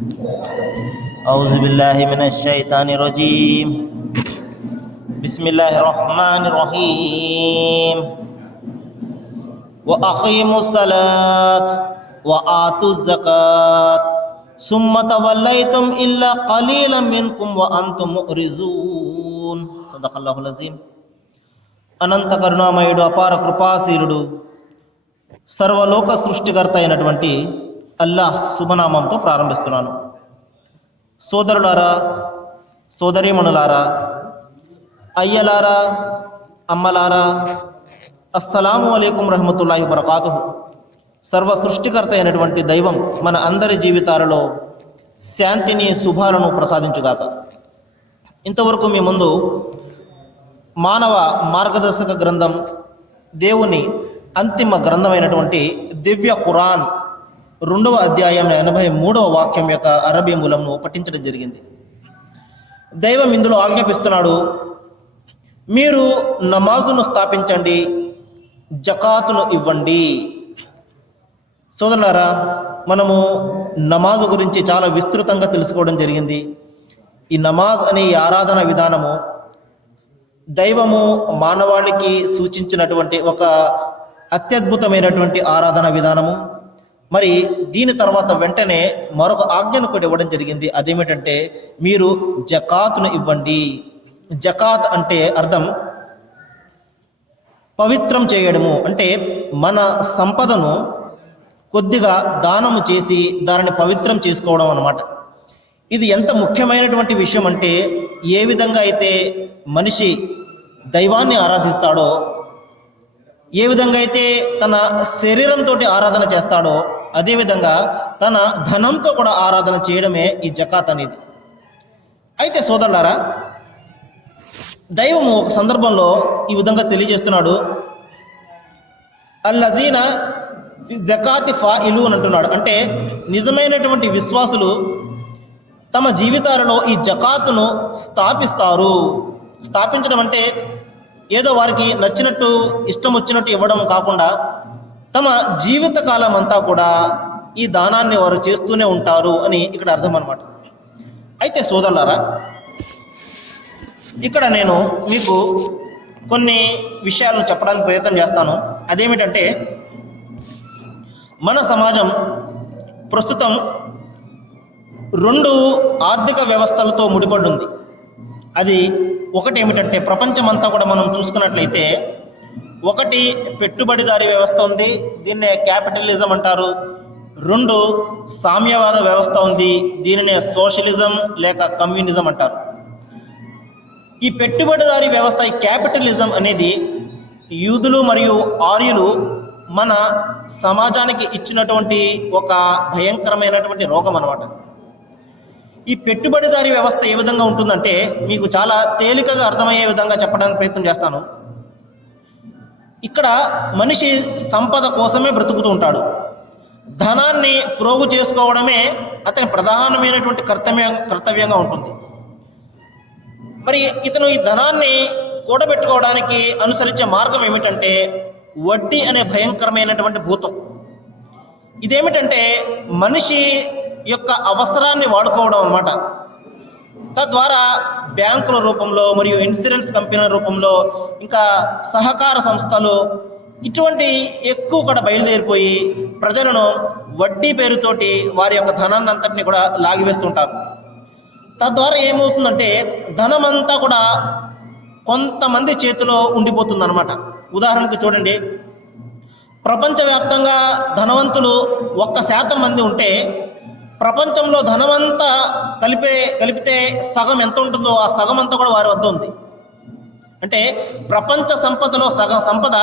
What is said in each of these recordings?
औज़ु बिल्लाहि मिनश शैतानिर रजीम। बिस्मिल्लाहिर रहमानिर रहीम। व अक़ीमुस सलात व आतुज़ ज़कात सुम्मा तवल्लैतुम इल्ला क़लीलन मिनकुम व अंतुम मुअरिज़ून। सदक़ल्लाहुल अज़ीम। అనంత కరుణామయుడు, అపార కృపాశీలుడు, సర్వలోక సృష్టికర్త అయినటువంటి అల్లాహ్ శుభనామంతో ప్రారంభిస్తున్నాను. సోదరులారా, సోదరీమణులారా, అయ్యలారా, అమ్మలారా, అస్సలాము అలైకుం రహమతుల్లాహి వబరకాతుహు. సర్వ సృష్టికర్త అయినటువంటి దైవం మన అందరి జీవితాలలో శాంతిని, శుభాలను ప్రసాదించుగాక. ఇంతవరకు మీ ముందు మానవ మార్గదర్శక గ్రంథం, దేవుని అంతిమ గ్రంథమైనటువంటి దివ్య ఖురాన్ 2వ అధ్యాయం 83వ వాక్యం యొక్క అరబీ మూలంను పఠించడం జరిగింది. దైవం ఇందులో ఆజ్ఞాపిస్తున్నాడు, మీరు నమాజును స్థాపించండి, జకాతును ఇవ్వండి. సోదరులారా, మనము నమాజు గురించి చాలా విస్తృతంగా తెలుసుకోవడం జరిగింది. ఈ నమాజ్ అనే ఈ ఆరాధన విధానము దైవము మానవాళికి సూచించినటువంటి ఒక అత్యద్భుతమైనటువంటి ఆరాధన విధానము. మరి దీని తర్వాత వెంటనే మరొక ఆజ్ఞను కూడా ఇవ్వడం జరిగింది. అదేమిటంటే, మీరు జకాతును ఇవ్వండి. జకాత్ అంటే అర్థం పవిత్రం చేయడము, అంటే మన సంపదను కొద్దిగా దానము చేసి దానిని పవిత్రం చేసుకోవడం అన్నమాట. ఇది ఎంత ముఖ్యమైనటువంటి విషయం అంటే, ఏ విధంగా అయితే మనిషి దైవాన్ని ఆరాధిస్తాడో, ఏ విధంగా అయితే తన శరీరంతో ఆరాధన చేస్తాడో, అదేవిధంగా తన ధనంతో కూడా ఆరాధన చేయడమే ఈ జకాత్ అనేది. అయితే సోదరులారా, దైవము ఒక సందర్భంలో ఈ విధంగా తెలియజేస్తున్నాడు, అల్లజీన జకాతి ఫాయిలు అని అంటున్నాడు. అంటే నిజమైనటువంటి విశ్వాసులు తమ జీవితాలలో ఈ జకాతును స్థాపిస్తారు. స్థాపించడం అంటే ఏదో వారికి నచ్చినట్టు, ఇష్టం వచ్చినట్టు ఇవ్వడం కాకుండా తమ జీవిత కాలం అంతా కూడా ఈ దానాన్ని వారు చేస్తూనే ఉంటారు అని ఇక్కడ అర్థం అన్నమాట. అయితే సోదరులారా, ఇక్కడ నేను మీకు కొన్ని విషయాలను చెప్పడానికి ప్రయత్నం చేస్తాను. అదేమిటంటే, మన సమాజం ప్రస్తుతం 2 ఆర్థిక వ్యవస్థలతో ముడిపడి ఉంది. అది ఒకటి ఏమిటంటే, ప్రపంచమంతా కూడా మనం చూసుకున్నట్లయితే, ఒకటి పెట్టుబడిదారీ వ్యవస్థ ఉంది, దీన్నే క్యాపిటలిజం అంటారు. 2 సామ్యవాద వ్యవస్థ ఉంది, దీనినే సోషలిజం లేక కమ్యూనిజం అంటారు. ఈ పెట్టుబడిదారీ వ్యవస్థ, ఈ క్యాపిటలిజం అనేది యూదులు మరియు ఆర్యులు మన సమాజానికి ఇచ్చినటువంటి ఒక భయంకరమైనటువంటి రోగం అన్నమాట. ఈ పెట్టుబడిదారీ వ్యవస్థ ఏ విధంగా ఉంటుందంటే, మీకు చాలా తేలికగా అర్థమయ్యే విధంగా చెప్పడానికి ప్రయత్నం చేస్తాను. ఇక్కడ మనిషి సంపద కోసమే బ్రతుకుతూ ఉంటాడు. ధనాన్ని ప్రోగు చేసుకోవడమే అతని ప్రధానమైనటువంటి కర్తవ్యంగా ఉంటుంది. మరి ఇతను ఈ ధనాన్ని కూడబెట్టుకోవడానికి అనుసరించే మార్గం ఏమిటంటే, వడ్డీ అనే భయంకరమైనటువంటి భూతం. ఇదేమిటంటే, మనిషి యొక్క అవసరాన్ని వాడుకోవడం అన్నమాట. తద్వారా బ్యాంకుల రూపంలో మరియు ఇన్సూరెన్స్ కంపెనీల రూపంలో, ఇంకా సహకార సంస్థలు, ఇటువంటి ఎక్కువ కూడా బయలుదేరిపోయి ప్రజలను వడ్డీ పేరుతోటి వారి యొక్క ధనాన్ని అంతటిని కూడా లాగివేస్తుంటారు. తద్వారా ఏమవుతుందంటే, ధనమంతా కూడా కొంతమంది చేతిలో ఉండిపోతుంది అన్నమాట. ఉదాహరణకు చూడండి, ప్రపంచవ్యాప్తంగా ధనవంతులు 1% మంది ఉంటే, ప్రపంచంలో ధనమంతా కలిపితే సగం ఎంత ఉంటుందో ఆ సగం అంతా కూడా వారి వద్ద ఉంది. అంటే ప్రపంచ సంపదలో సగం సంపద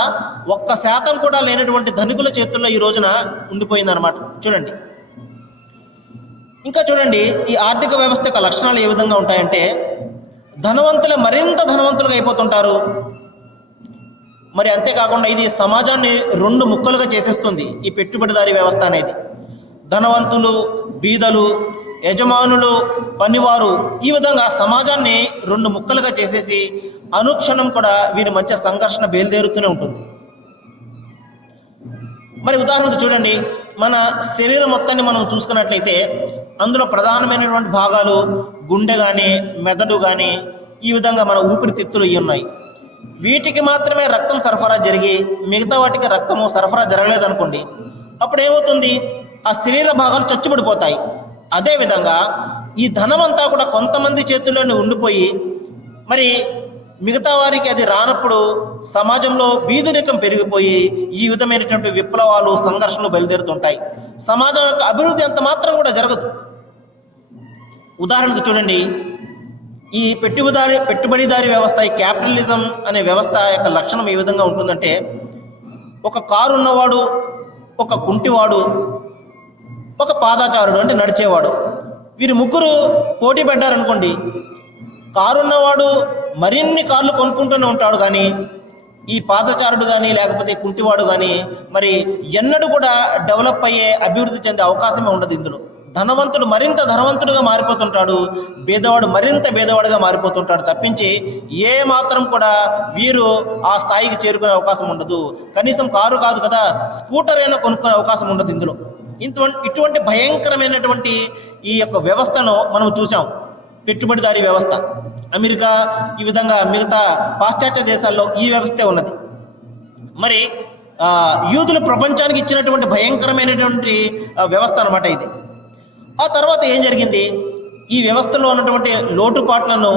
1% కూడా లేనటువంటి ధనికుల చేతుల్లో ఈ రోజున ఉండిపోయిందన్నమాట. చూడండి, ఇంకా చూడండి, ఈ ఆర్థిక వ్యవస్థ యొక్క లక్షణాలు ఏ విధంగా ఉంటాయంటే, ధనవంతులే మరింత ధనవంతులుగా అయిపోతుంటారు. మరి అంతేకాకుండా ఇది సమాజాన్ని 2 ముక్కలుగా చేసేస్తుంది ఈ పెట్టుబడిదారీ వ్యవస్థ అనేది. ధనవంతులు, బీదలు, యజమానులు, పనివారు, ఈ విధంగా సమాజాన్ని 2 ముక్కలుగా చేసేసి అనుక్షణం కూడా వీరి మధ్య సంఘర్షణ బయలుదేరుతూనే ఉంటుంది. మరి ఉదాహరణకు చూడండి, మన శరీరం మొత్తాన్ని మనం చూసుకున్నట్లయితే అందులో ప్రధానమైనటువంటి భాగాలు గుండె కానీ మెదడు కానీ ఈ విధంగా మన ఊపిరితిత్తులు ఇవి ఉన్నాయి. వీటికి మాత్రమే రక్తం సరఫరా జరిగి మిగతా వాటికి రక్తము సరఫరా జరగలేదనుకోండి, అప్పుడు ఏమవుతుంది, ఆ శరీర భాగాలు చచ్చుబడిపోతాయి. అదేవిధంగా ఈ ధనం అంతా కూడా కొంతమంది చేతుల్లోనే ఉండిపోయి మరి మిగతా వారికి అది రానప్పుడు సమాజంలో బీదరికం పెరిగిపోయి ఈ విధమైనటువంటి విప్లవాలు సంఘర్షణలు బయలుదేరుతుంటాయి. సమాజం యొక్క అభివృద్ధి అంత మాత్రం కూడా జరగదు. ఉదాహరణకు చూడండి, ఈ పెట్టుబడిదారి వ్యవస్థ, ఈ క్యాపిటలిజం అనే వ్యవస్థ యొక్క లక్షణం ఏ విధంగా ఉంటుందంటే, ఒక కారు ఉన్నవాడు, ఒక కుంటివాడు, ఒక పాదాచారుడు అంటే నడిచేవాడు, వీరు ముగ్గురు పోటీ పడ్డారనుకోండి, కారు ఉన్నవాడు మరిన్ని కార్లు కొనుక్కుంటూనే ఉంటాడు, కానీ ఈ పాదచారుడు కానీ లేకపోతే కుంటివాడు కానీ మరి ఎన్నడూ కూడా డెవలప్ అయ్యే అభివృద్ధి చెందే అవకాశమే ఉండదు. ఇందులో ధనవంతుడు మరింత ధనవంతుడుగా మారిపోతుంటాడు, భేదవాడు మరింత భేదవాడుగా మారిపోతుంటాడు తప్పించి ఏ మాత్రం కూడా వీరు ఆ స్థాయికి చేరుకునే అవకాశం ఉండదు. కనీసం కారు కాదు కదా, స్కూటర్ అయినా కొనుక్కునే అవకాశం ఉండదు ఇందులో. ఇటువంటి భయంకరమైనటువంటి ఈ యొక్క వ్యవస్థను మనం చూసాం, పెట్టుబడిదారీ వ్యవస్థ. అమెరికా ఈ విధంగా మిగతా పాశ్చాత్య దేశాల్లో ఈ వ్యవస్థే ఉన్నది. మరి యూదులు ప్రపంచానికి ఇచ్చినటువంటి భయంకరమైనటువంటి వ్యవస్థ అన్నమాట ఇది. ఆ తర్వాత ఏం జరిగింది, ఈ వ్యవస్థలో ఉన్నటువంటి లోటుపాట్లను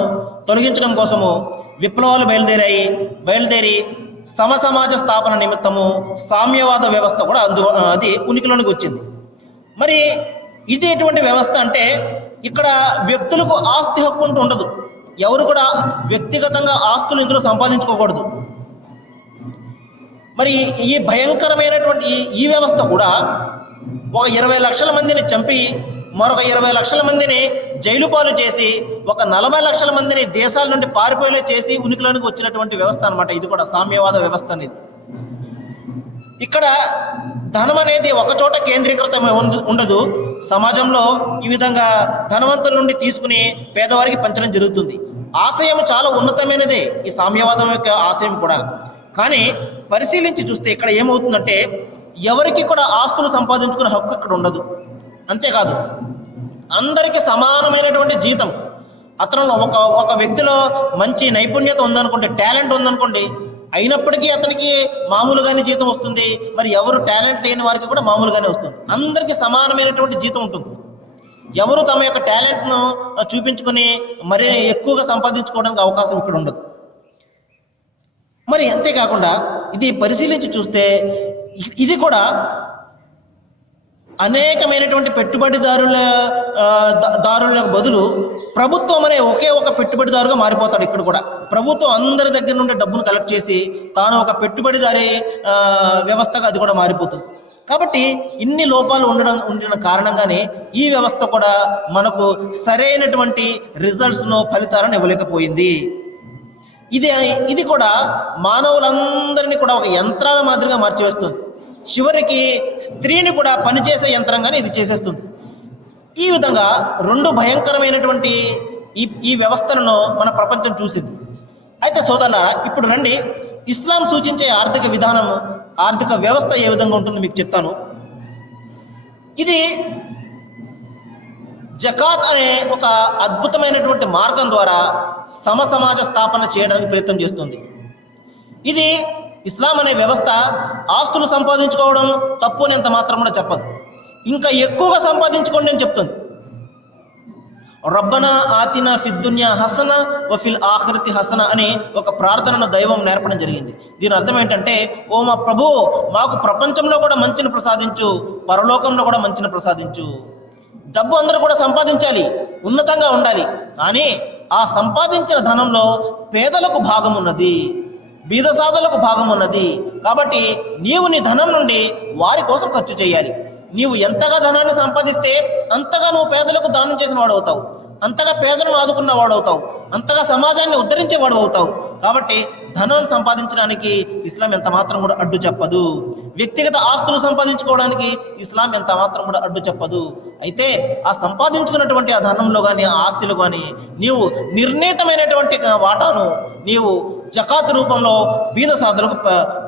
తొలగించడం కోసము విప్లవాలు బయలుదేరి సమసమాజ స్థాపన నిమిత్తము సామ్యవాద వ్యవస్థ కూడా అది ఉనికిలోనికి వచ్చింది. మరి ఇది ఎటువంటి వ్యవస్థ అంటే, ఇక్కడ వ్యక్తులకు ఆస్తి హక్కు అంటూ ఉండదు. ఎవరు కూడా వ్యక్తిగతంగా ఆస్తులు ఇందులో సంపాదించుకోకూడదు. మరి ఈ భయంకరమైనటువంటి ఈ వ్యవస్థ కూడా ఒక 20 లక్షల మందిని చంపి మరొక 20 లక్షల మందిని జైలు పాలు చేసి ఒక 40 లక్షల మందిని దేశాల నుండి పారిపోయేలా చేసి ఉనికిలోనికి వచ్చినటువంటి వ్యవస్థ అన్నమాట. ఇది కూడా సామ్యవాద వ్యవస్థ అనేది. ఇక్కడ ధనం అనేది ఒక చోట కేంద్రీకృతం ఉండదు. సమాజంలో ఈ విధంగా ధనవంతుల నుండి తీసుకుని పేదవారికి పంచడం జరుగుతుంది. ఆశయం చాలా ఉన్నతమైనదే ఈ సామ్యవాదం యొక్క ఆశయం కూడా. కానీ పరిశీలించి చూస్తే ఇక్కడ ఏమవుతుందంటే, ఎవరికి కూడా ఆస్తులు సంపాదించుకునే హక్కు ఇక్కడ ఉండదు. అంతేకాదు, అందరికీ సమానమైనటువంటి జీతం. అతను ఒక వ్యక్తిలో మంచి నైపుణ్యత ఉందనుకోండి, టాలెంట్ ఉందనుకోండి, అయినప్పటికీ అతనికి మామూలుగానే జీతం వస్తుంది. మరి ఎవరు టాలెంట్ లేని వారికి కూడా మామూలుగానే వస్తుంది. అందరికీ సమానమైనటువంటి జీతం ఉంటుంది. ఎవరు తమ యొక్క టాలెంట్ను చూపించుకొని మరి ఎక్కువగా సంపాదించుకోవడానికి అవకాశం ఇక్కడ ఉండదు. మరి అంతేకాకుండా ఇది పరిశీలించి చూస్తే ఇది కూడా అనేకమైనటువంటి దారుల బదులు ప్రభుత్వం అనే ఒకే ఒక పెట్టుబడిదారుగా మారిపోతాడు. ఇక్కడ కూడా ప్రభుత్వం అందరి దగ్గర నుండి డబ్బును కలెక్ట్ చేసి తాను ఒక పెట్టుబడిదారీ వ్యవస్థగా అది కూడా మారిపోతుంది. కాబట్టి ఇన్ని లోపాలు ఉండిన కారణంగానే ఈ వ్యవస్థ కూడా మనకు సరైనటువంటి ఫలితాలను ఇవ్వలేకపోయింది. ఇది కూడా మానవులందరినీ కూడా ఒక యంత్రాల మాదిరిగా మార్చివేస్తుంది. చివరికి స్త్రీని కూడా పనిచేసే యంత్రంగానే ఇది చేసేస్తుంది. ఈ విధంగా రెండు భయంకరమైనటువంటి ఈ వ్యవస్థలను మన ప్రపంచం చూసింది. అయితే సోదరులారా, ఇప్పుడు రండి, ఇస్లాం సూచించే ఆర్థిక వ్యవస్థ ఏ విధంగా ఉంటుందో మీకు చెప్తాను. ఇది జకాత్ అనే ఒక అద్భుతమైనటువంటి మార్గం ద్వారా సమసమాజ స్థాపన చేయడానికి ప్రయత్నం చేస్తుంది. ఇది ఇస్లాం అనే వ్యవస్థ ఆస్తులు సంపాదించుకోవడం తప్పు అని ఎంత మాత్రం కూడా చెప్పదు. ఇంకా ఎక్కువగా సంపాదించుకోండి అని చెప్తుంది. రబ్బనా ఆతినా ఫిద్దున్యా హసన వఫిల్ ఆఖిరతి హసన అని ఒక ప్రార్థనను దైవం నేర్పడం జరిగింది. దీని అర్థం ఏంటంటే, ఓ మా ప్రభు, మాకు ప్రపంచంలో కూడా మంచిని ప్రసాదించు, పరలోకంలో కూడా మంచిని ప్రసాదించు. డబ్బు అందరూ కూడా సంపాదించాలి, ఉన్నతంగా ఉండాలి, కానీ ఆ సంపాదించిన ధనంలో పేదలకు భాగం ఉన్నది, బీదసాదులకు భాగం ఉన్నది. కాబట్టి నీవు నీ ధనం నుండి వారి కోసం ఖర్చు చేయాలి. నీవు ఎంతగా ధనాన్ని సంపాదిస్తే అంతగా నువ్వు పేదలకు దానం చేసిన వాడు అవుతావు, అంతగా పేదలను ఆదుకున్న వాడు అవుతావు, అంతగా సమాజాన్ని ఉద్ధరించేవాడు అవుతావు. కాబట్టి ధనాన్ని సంపాదించడానికి ఇస్లాం ఎంత మాత్రం కూడా అడ్డు చెప్పదు. వ్యక్తిగత ఆస్తులు సంపాదించుకోవడానికి ఇస్లాం ఎంత మాత్రం కూడా అడ్డు చెప్పదు. అయితే ఆ సంపాదించుకున్నటువంటి ఆ ధనంలో కానీ ఆ ఆస్తులు కానీ నీవు నిర్ణీతమైనటువంటి వాటాను నీవు జకాత్ రూపంలో బీద సాధులకు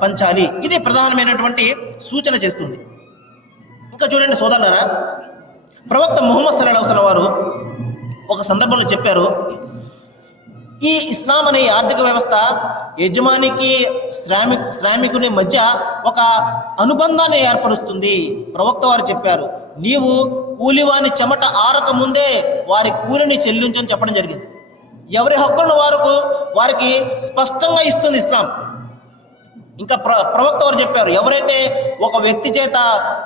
పంచాలి. ఇది ప్రధానమైనటువంటి సూచన చేస్తుంది. ఇంకా చూడండి సోదరులారా, ప్రవక్త ముహమ్మద్ సల్లల్లాహు అలైహి వసల్లం వారు ఒక సందర్భంలో చెప్పారు, ఈ ఇస్లాం అనే ఆర్థిక వ్యవస్థ యజమానికి శ్రామికుని మధ్య ఒక అనుబంధాన్ని ఏర్పరుస్తుంది. ప్రవక్త వారు చెప్పారు, నీవు కూలివాని చెమట ఆరక ముందే వారి కూలిని చెల్లించని చెప్పడం జరిగింది. ఎవరి హక్కులను వారికి స్పష్టంగా ఇస్తుంది ఇస్లాం. ఇంకా ప్రవక్త వారు చెప్పారు, ఎవరైతే ఒక వ్యక్తి చేత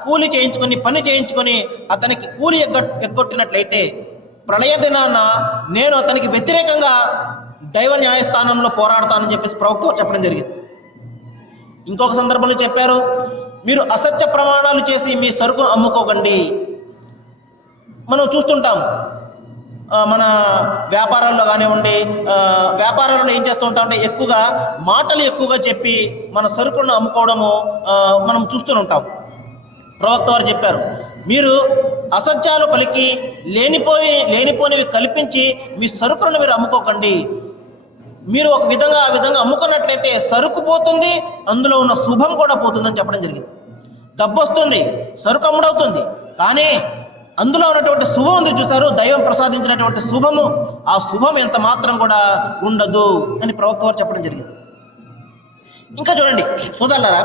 కూలి చేయించుకొని పని చేయించుకొని అతనికి కూలి ఎగ్గొట్టినట్లయితే ప్రళయ దినాన నేను అతనికి వ్యతిరేకంగా దైవ న్యాయస్థానంలో పోరాడతానని చెప్పేసి ప్రవక్త వారు చెప్పడం జరిగింది. ఇంకొక సందర్భంలో చెప్పారు, మీరు అసత్య ప్రమాణాలు చేసి మీ సరుకును అమ్ముకోకండి. మనం చూస్తుంటాం మన వ్యాపారాల్లో కానివ్వండి, వ్యాపారాల్లో ఏం చేస్తూ ఉంటామంటే ఎక్కువగా మాటలు ఎక్కువగా చెప్పి మన సరుకులను అమ్ముకోవడము మనం చూస్తూ ఉంటాం. ప్రవక్త వారు చెప్పారు, మీరు అసత్యాలు పలికి లేనిపోనివి కల్పించి మీ సరుకులను మీరు అమ్ముకోకండి. మీరు ఆ విధంగా అమ్ముకున్నట్లయితే సరుకు పోతుంది, అందులో ఉన్న శుభం కూడా పోతుందని చెప్పడం జరిగింది. డబ్బు వస్తుంది, సరుకు అమ్ముడవుతుంది, కానీ అందులో ఉన్నటువంటి శుభం ఉంది చూసారు, దైవం ప్రసాదించినటువంటి శుభము, ఆ శుభం ఎంత మాత్రం కూడా ఉండదు అని ప్రవక్త వారు చెప్పడం జరిగింది. ఇంకా చూడండి సోదరులారా,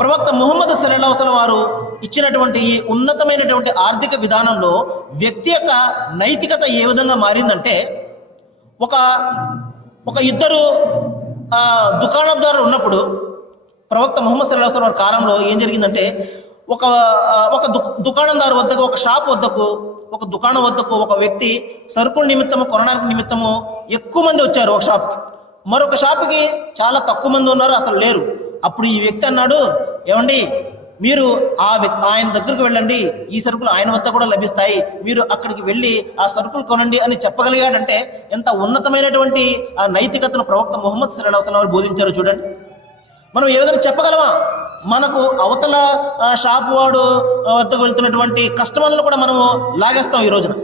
ప్రవక్త ముహమ్మద్ సల్లల్లాహు అలైహి వసల్లం వారు ఇచ్చినటువంటి ఈ ఉన్నతమైనటువంటి ఆర్థిక విధానంలో వ్యక్తి యొక్క నైతికత ఏ విధంగా మారిందంటే, ఒక ఇద్దరు దుకాణదారులు ఉన్నప్పుడు ప్రవక్త ముహమ్మద్ సల్లల్లాహు అలైహి వసల్లం వారి కాలంలో ఏం జరిగిందంటే, ఒక దుకాణందారు వద్దకు, ఒక షాప్ వద్దకు, ఒక దుకాణం వద్దకు ఒక వ్యక్తి సరుకుల నిమిత్తము కొనడానికి నిమిత్తము ఎక్కువ మంది వచ్చారు ఒక షాప్కి. మరొక షాప్కి చాలా తక్కువ మంది ఉన్నారు, అసలు లేరు. అప్పుడు ఈ వ్యక్తి అన్నాడు, ఏమండి మీరు ఆయన దగ్గరకు వెళ్ళండి, ఈ సరుకులు ఆయన వద్ద కూడా లభిస్తాయి, మీరు అక్కడికి వెళ్ళి ఆ సరుకులు కొనండి అని చెప్పగలిగాడంటే ఎంత ఉన్నతమైనటువంటి ఆ నైతికతను ప్రవక్త ముహమ్మద్ సల్లల్లాహు అలైహి వసల్లం వారు బోధించారు చూడండి. మనం ఏ విధంగా చెప్పగలమా? మనకు అవతల షాపు వాడు వద్దకు వెళ్తున్నటువంటి కస్టమర్లను కూడా మనము లాగేస్తాం. ఈ రోజున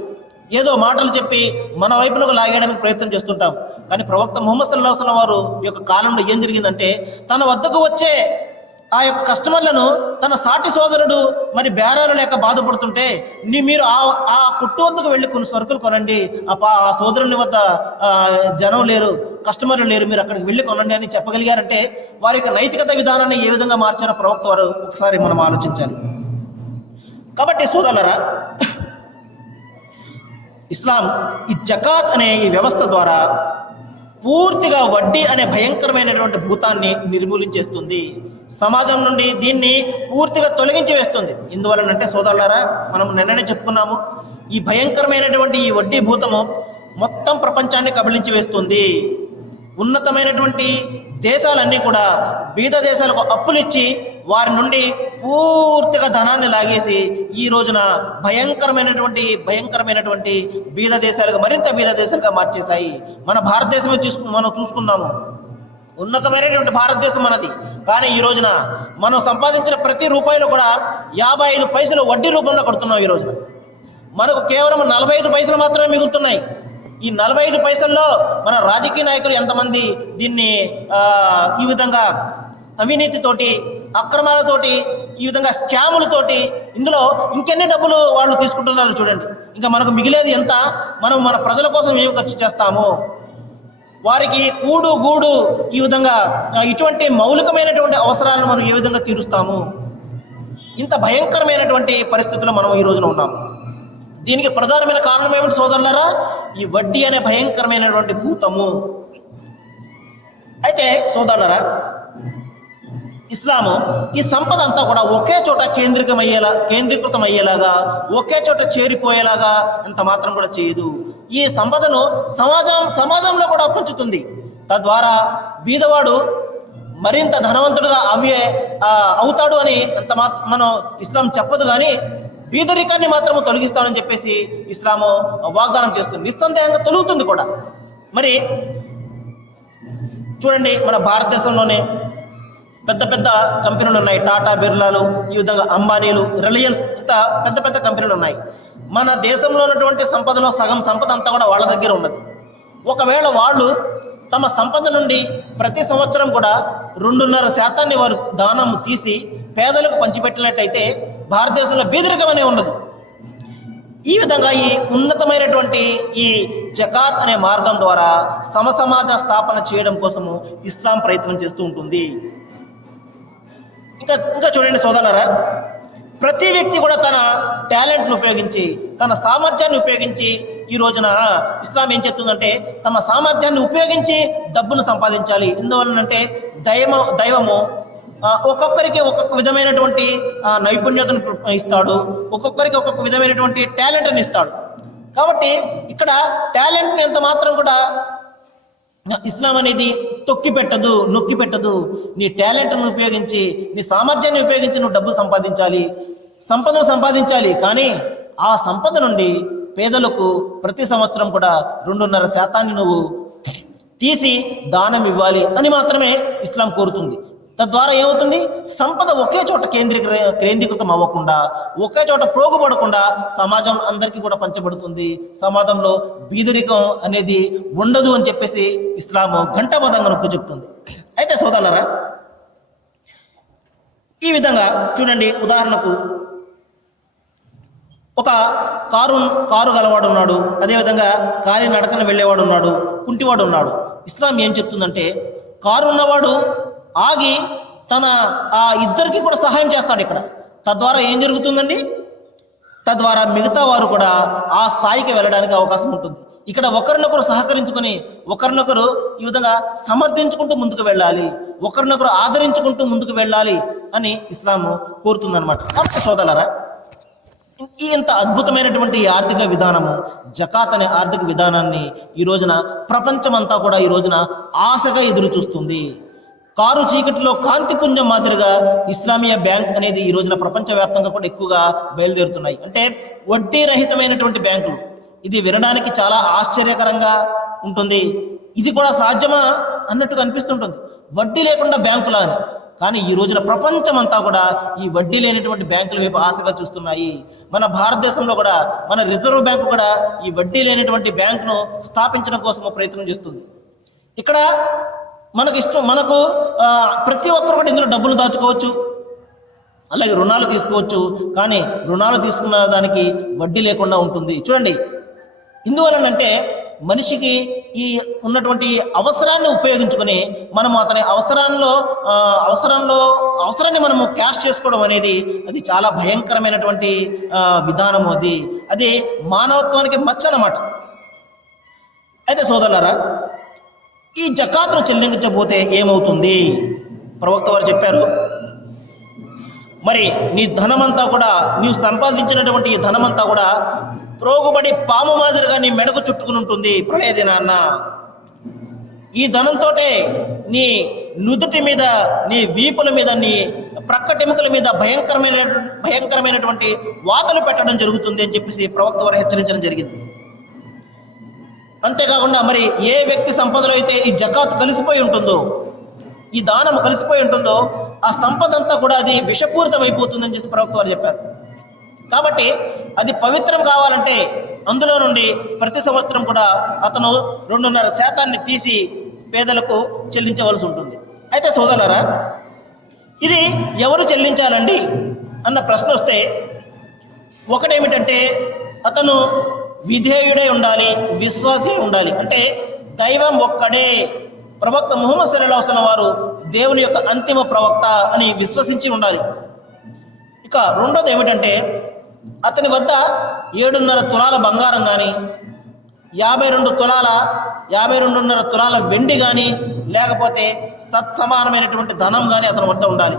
ఏదో మాటలు చెప్పి మన వైపులకు లాగేయడానికి ప్రయత్నం చేస్తుంటాం. కానీ ప్రవక్త ముహమ్మద్ సల్లల్లాహు అలైహి వసల్లం వారు యొక్క కాలంలో ఏం జరిగిందంటే, తన వద్దకు వచ్చే ఆ యొక్క కస్టమర్లను తన సాటి సోదరుడు మరి బేరాలు లేక బాధపడుతుంటే, మీరు ఆ కుట్టు వద్దకు వెళ్ళి కొన్ని సరుకులు కొనండి, ఆ సోదరుని వద్ద జనం లేరు, కస్టమర్లు లేరు, మీరు అక్కడికి వెళ్ళి కొనండి అని చెప్పగలిగారంటే వారి యొక్క నైతికత విధానాన్ని ఏ విధంగా మార్చారో ప్రవక్త వారు ఒకసారి మనం ఆలోచించాలి. కాబట్టి సోదరులారా, ఇస్లాం ఈ జకాత్ అనే ఈ వ్యవస్థ ద్వారా పూర్తిగా వడ్డీ అనే భయంకరమైనటువంటి భూతాన్ని నిర్మూలించేస్తుంది. సమాజం నుండి దీన్ని పూర్తిగా తొలగించి వేస్తుంది. ఎందువలనంటే సోదరులారా, మనం నిన్ననే చెప్పుకున్నాము, ఈ భయంకరమైనటువంటి ఈ వడ్డీ భూతము మొత్తం ప్రపంచాన్ని కబళించి వేస్తుంది. ఉన్నతమైనటువంటి దేశాలన్నీ కూడా బీద దేశాలకు అప్పులిచ్చి వారి నుండి పూర్తిగా ధనాన్ని లాగేసి ఈ రోజున భయంకరమైనటువంటి బీద దేశాలుగా, మరింత బీద దేశాలుగా మార్చేశాయి. మన భారతదేశమే మనం చూసుకున్నాము, ఉన్నతమైనటువంటి భారతదేశం మనది. కానీ ఈ రోజున మనం సంపాదించిన ప్రతి రూపాయలు కూడా 55 పైసలు వడ్డీ రూపంలో కడుతున్నాం. ఈ రోజున మనకు కేవలం 45 పైసలు మాత్రమే మిగులుతున్నాయి. ఈ 45 పైసల్లో మన రాజకీయ నాయకులు ఎంతమంది దీన్ని ఈ విధంగా అవినీతితోటి, అక్రమాలతోటి, ఈ విధంగా స్కాములతోటి, ఇందులో ఇంకెన్ని డబ్బులు వాళ్ళు తీసుకుంటున్నారు చూడండి. ఇంకా మనకు మిగిలేది ఎంత? మనం మన ప్రజల కోసం ఏమి ఖర్చు చేస్తాము, వారికి కూడు గూడు, ఈ విధంగా ఇటువంటి మౌలికమైనటువంటి అవసరాలను మనం ఏ విధంగా తీరుస్తాము? ఇంత భయంకరమైనటువంటి పరిస్థితుల్లో మనం ఈ రోజున ఉన్నాము. దీనికి ప్రధానమైన కారణం ఏమిటి సోదరులారా? ఈ వడ్డీ అనే భయంకరమైనటువంటి భూతము. అయితే సోదరులారా, ఇస్లాము ఈ సంపద అంతా కూడా ఒకే చోట కేంద్రీకృతం అయ్యేలాగా, ఒకే చోట చేరిపోయేలాగా ఎంత మాత్రం కూడా చేయదు. ఈ సంపదను సమాజంలో కూడా పంచుతుంది. తద్వారా బీదవాడు మరింత ధనవంతుడుగా అవుతాడు అని ఎంత మాత్రం మనం ఇస్లాం చెప్పదు, కానీ బీదరికాన్ని మాత్రము తొలగిస్తామని చెప్పేసి ఇస్లాము వాగ్దానం చేస్తుంది. నిస్సందేహంగా తొలుగుతుంది కూడా. మరి చూడండి, మన భారతదేశంలోనే పెద్ద పెద్ద కంపెనీలు ఉన్నాయి. టాటా, బిర్లాలు, ఈ విధంగా అంబానీలు, రిలయన్స్, ఇంత పెద్ద పెద్ద కంపెనీలు ఉన్నాయి. మన దేశంలో ఉన్నటువంటి సంపదలో సగం సంపద అంతా కూడా వాళ్ళ దగ్గర ఉన్నది. ఒకవేళ వాళ్ళు తమ సంపద నుండి ప్రతి సంవత్సరం కూడా 2.5% వారు దానం తీసి పేదలకు పంచిపెట్టినట్టయితే భారతదేశంలో బీదరికం అనే ఉన్నది. ఈ విధంగా ఈ ఉన్నతమైనటువంటి ఈ జకాత్ అనే మార్గం ద్వారా సమసమాజ స్థాపన చేయడం కోసము ఇస్లాం ప్రయత్నం చేస్తూ ఉంటుంది. ఇంకా చూడండి సోదరులారా, ప్రతి వ్యక్తి కూడా తన టాలెంట్ను ఉపయోగించి, తన సామర్థ్యాన్ని ఉపయోగించి, ఈ రోజున ఇస్లాం ఏం చెప్తుందంటే తమ సామర్థ్యాన్ని ఉపయోగించి డబ్బును సంపాదించాలి. ఎందువలనంటే దైవము ఒక్కొక్కరికి ఒక్కొక్క విధమైనటువంటి నైపుణ్యతను ఇస్తాడు, ఒక్కొక్కరికి ఒక్కొక్క విధమైనటువంటి టాలెంట్ని ఇస్తాడు. కాబట్టి ఇక్కడ టాలెంట్ని ఎంత మాత్రం కూడా ఇస్లాం అనేది నొక్కి పెట్టదు. నీ టాలెంట్ను ఉపయోగించి, నీ సామర్థ్యాన్ని ఉపయోగించి నువ్వు డబ్బు సంపదను సంపాదించాలి. కానీ ఆ సంపద నుండి పేదలకు ప్రతి సంవత్సరం కూడా 2.5% నువ్వు తీసి దానం ఇవ్వాలి అని మాత్రమే ఇస్లాం కోరుతుంది. తద్వారా ఏమవుతుంది, సంపద ఒకే చోట కేంద్రీకృతం అవ్వకుండా, ఒకే చోట ప్రోగుపడకుండా సమాజం అందరికీ కూడా పంచబడుతుంది. సమాజంలో బీదరికం అనేది ఉండదు అని చెప్పేసి ఇస్లాము ఘంటాపథంగా నొక్కి చెప్తుంది. అయితే సోదరులారా, ఈ విధంగా చూడండి, ఉదాహరణకు ఒక కారు గలవాడు ఉన్నాడు, అదేవిధంగా కాలి నడకన వెళ్ళేవాడు ఉన్నాడు, కుంటివాడు ఉన్నాడు. ఇస్లాం ఏం చెప్తుందంటే కారు ఉన్నవాడు ఆగి తన ఆ ఇద్దరికి కూడా సహాయం చేస్తాడు ఇక్కడ. తద్వారా ఏం జరుగుతుందండి, తద్వారా మిగతా వారు కూడా ఆ స్థాయికి వెళ్ళడానికి అవకాశం ఉంటుంది. ఇక్కడ ఒకరినొకరు సహకరించుకొని, ఒకరినొకరు ఈ విధంగా సమర్థించుకుంటూ ముందుకు వెళ్ళాలి, ఒకరినొకరు ఆదరించుకుంటూ ముందుకు వెళ్ళాలి అని ఇస్లాము కోరుతుందన్నమాట. కాబట్టి సోదరులారా, ఇంత అద్భుతమైనటువంటి ఆర్థిక విధానము, జకాత్ అనే ఆర్థిక విధానాన్ని ఈ రోజున ప్రపంచమంతా కూడా ఈ రోజున ఆశగా ఎదురు చూస్తుంది. కారు చీకటిలో కాంతిపుంజం మాదిరిగా ఇస్లామియా బ్యాంక్ అనేది ఈ రోజున ప్రపంచవ్యాప్తంగా కూడా ఎక్కువగా బయలుదేరుతున్నాయి. అంటే వడ్డీ రహితమైనటువంటి బ్యాంకులు. ఇది వినడానికి చాలా ఆశ్చర్యకరంగా ఉంటుంది. ఇది కూడా సాధ్యమా అన్నట్టుగా అనిపిస్తుంటుంది, వడ్డీ లేకుండా బ్యాంకులా అని. కానీ ఈ రోజున ప్రపంచం అంతా కూడా ఈ వడ్డీ లేనటువంటి బ్యాంకుల వైపు ఆశగా చూస్తున్నాయి. మన భారతదేశంలో కూడా మన రిజర్వ్ బ్యాంకు కూడా ఈ వడ్డీ లేనటువంటి బ్యాంకును స్థాపించడం కోసం ప్రయత్నం చేస్తుంది. ఇక్కడ మనకు ప్రతి ఒక్కరు కూడా ఇందులో డబ్బులు దాచుకోవచ్చు, అలాగే రుణాలు తీసుకోవచ్చు. కానీ రుణాలు తీసుకున్న దానికి వడ్డీ లేకుండా ఉంటుంది. చూడండి, ఇందువలనంటే మనిషికి ఈ ఉన్నటువంటి అవసరాన్ని ఉపయోగించుకొని మనము అతని అవసరాన్ని మనము క్యాష్ చేసుకోవడం అనేది అది చాలా భయంకరమైనటువంటి విధానము. అది మానవత్వానికి మచ్చ అన్నమాట. అయితే సోదరులారా, ఈ జకాతును చెల్లించకపోతే ఏమవుతుంది? ప్రవక్త వారు చెప్పారు, మరి నీ ధనమంతా కూడా, నీవు సంపాదించినటువంటి ఈ ధనమంతా కూడా ప్రోగుబడి పాము మాదిరిగా నీ మెడకు చుట్టుకుని ఉంటుంది ప్రళయ దినాన్న. ఈ ధనంతోటే నీ నుదుటి మీద, నీ వీపుల మీద, నీ ప్రక్కటెముకల మీద భయంకరమైనటువంటి వాతలు పెట్టడం జరుగుతుంది అని చెప్పేసి ప్రవక్త వారు హెచ్చరించడం జరిగింది. అంతేకాకుండా మరి ఏ వ్యక్తి సంపదలో అయితే ఈ జకాత్ కలిసిపోయి ఉంటుందో, ఈ దానం కలిసిపోయి ఉంటుందో, ఆ సంపద అంతా కూడా అది విషపూరితం అయిపోతుందని చెప్పి ప్రవక్త వారు చెప్పారు. కాబట్టి అది పవిత్రం కావాలంటే అందులో నుండి ప్రతి సంవత్సరం కూడా అతను 2.5% తీసి పేదలకు చెల్లించవలసి ఉంటుంది. అయితే సోదరులారా, ఇది ఎవరు చెల్లించాలండి అన్న ప్రశ్న వస్తే ఒకటేమిటంటే అతను విధేయుడై ఉండాలి, విశ్వాసే ఉండాలి. అంటే దైవం ఒక్కడే, ప్రవక్త ముహమ్మద్ సల్లల్లాహు అలైహి వసల్లం వారు దేవుని యొక్క అంతిమ ప్రవక్త అని విశ్వసించి ఉండాలి. ఇక రెండోది ఏమిటంటే అతని వద్ద 7.5 తులాల బంగారం కానీ, 52.5 తులాల వెండి కానీ, లేకపోతే సత్సమానమైనటువంటి ధనం కానీ అతని వద్ద ఉండాలి.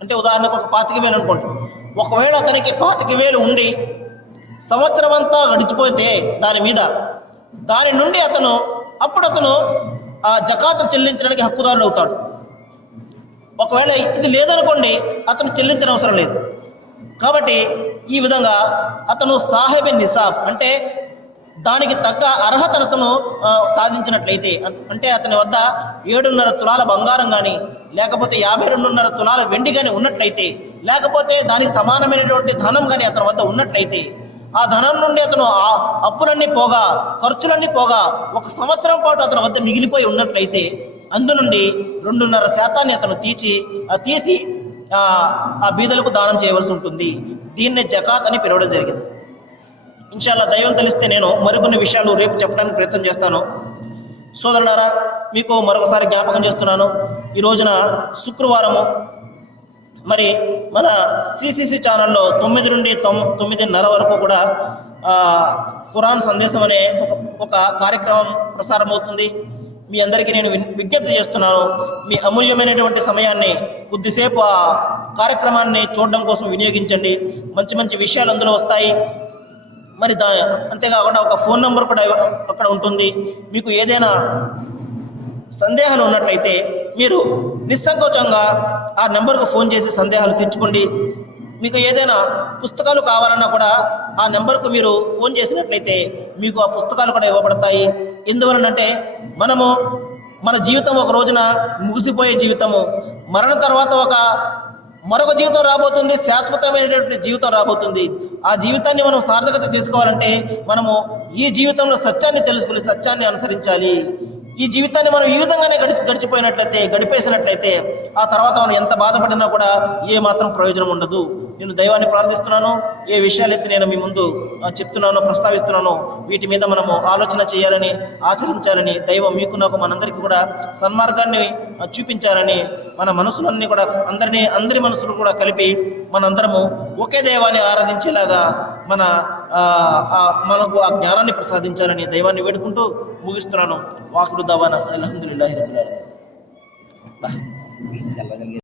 అంటే ఉదాహరణకు ఒక 25,000 అనుకోండి. ఒకవేళ అతనికి 25,000 ఉండి సంవత్సరం అంతా గడిచిపోతే దాని నుండి అతను ఆ జకాతు చెల్లించడానికి హక్కుదారుడు అవుతాడు. ఒకవేళ ఇది లేదనుకోండి, అతను చెల్లించిన అవసరం లేదు. కాబట్టి ఈ విధంగా అతను సాహిబ్ నిసాబ్, అంటే దానికి తగ్గ అర్హతను అతను సాధించినట్లయితే, అంటే అతని వద్ద 7.5 తులాల బంగారం కానీ, లేకపోతే 52.5 తులాల వెండి కానీ ఉన్నట్లయితే, లేకపోతే దానికి సమానమైనటువంటి ధనం కానీ అతని వద్ద ఉన్నట్లయితే, ఆ ధనం నుండి అతను అప్పులన్నీ పోగా, ఖర్చులన్నీ పోగా 1 సంవత్సరం పాటు అతని వద్ద మిగిలిపోయి ఉన్నట్లయితే, అందు నుండి 2.5% అతను తీసి ఆ బీదలకు దానం చేయవలసి ఉంటుంది. దీన్నే జకాత్ అని పిలవడం జరిగింది. ఇన్షాల్లా దైవం తెలిస్తే నేను మరికొన్ని విషయాలు రేపు చెప్పడానికి ప్రయత్నం చేస్తాను. సోదరులారా, మీకు మరొకసారి జ్ఞాపకం చేస్తున్నాను, ఈ రోజున శుక్రవారము మరి మన సిసిసి ఛానల్లో 9 నుండి 9:30 వరకు కూడా ఖురాన్ సందేశం అనే ఒక కార్యక్రమం ప్రసారం అవుతుంది. మీ అందరికీ నేను విజ్ఞప్తి చేస్తున్నాను, మీ అమూల్యమైనటువంటి సమయాన్ని కొద్దిసేపు ఆ కార్యక్రమాన్ని చూడడం కోసం వినియోగించండి. మంచి మంచి విషయాలు అందులో వస్తాయి. మరి అంతేకాకుండా ఒక ఫోన్ నంబర్ కూడా అక్కడ ఉంటుంది. మీకు ఏదైనా సందేహాలు ఉన్నట్లయితే మీరు నిస్సంకోచంగా ఆ నెంబర్కు ఫోన్ చేసి సందేహాలు తీర్చుకోండి. మీకు ఏదైనా పుస్తకాలు కావాలన్నా కూడా ఆ నెంబర్కు మీరు ఫోన్ చేసినట్లయితే మీకు ఆ పుస్తకాలు కూడా ఇవ్వబడతాయి. ఎందువలనంటే మన జీవితం ఒక రోజున ముగిసిపోయే జీవితము, మరణ తర్వాత మరొక జీవితం రాబోతుంది, శాశ్వతమైనటువంటి జీవితం రాబోతుంది. ఆ జీవితాన్ని మనం సార్థకత చేసుకోవాలంటే మనము ఈ జీవితంలో సత్యాన్ని తెలుసుకుని సత్యాన్ని అనుసరించాలి. ఈ జీవితాన్ని మనం ఈ విధంగానే గడిపేసినట్లయితే ఆ తర్వాత మనం ఎంత బాధపడినా కూడా ఏ మాత్రం ప్రయోజనం ఉండదు. నేను దైవాన్ని ప్రార్థిస్తున్నాను, ఏ విషయాలైతే నేను మీ ముందు చెప్తున్నానో ప్రస్తావిస్తున్నానో వీటి మీద మనము ఆలోచన చేయాలని, ఆచరించాలని, దైవం మీకు నాకు మనందరికీ కూడా సన్మార్గాన్ని చూపించాలని, మన మనసులన్నీ కూడా అందరి మనసులు కూడా కలిపి మనందరము ఒకే దైవాన్ని ఆరాధించేలాగా మనకు ఆ జ్ఞానాన్ని ప్రసాదించాలని దైవాన్ని వేడుకుంటూ ముగిస్తున్నాను. వాఖిరు దావానా అల్హమ్దులిల్లాహి రబ్బిల్ ఆలమీన్.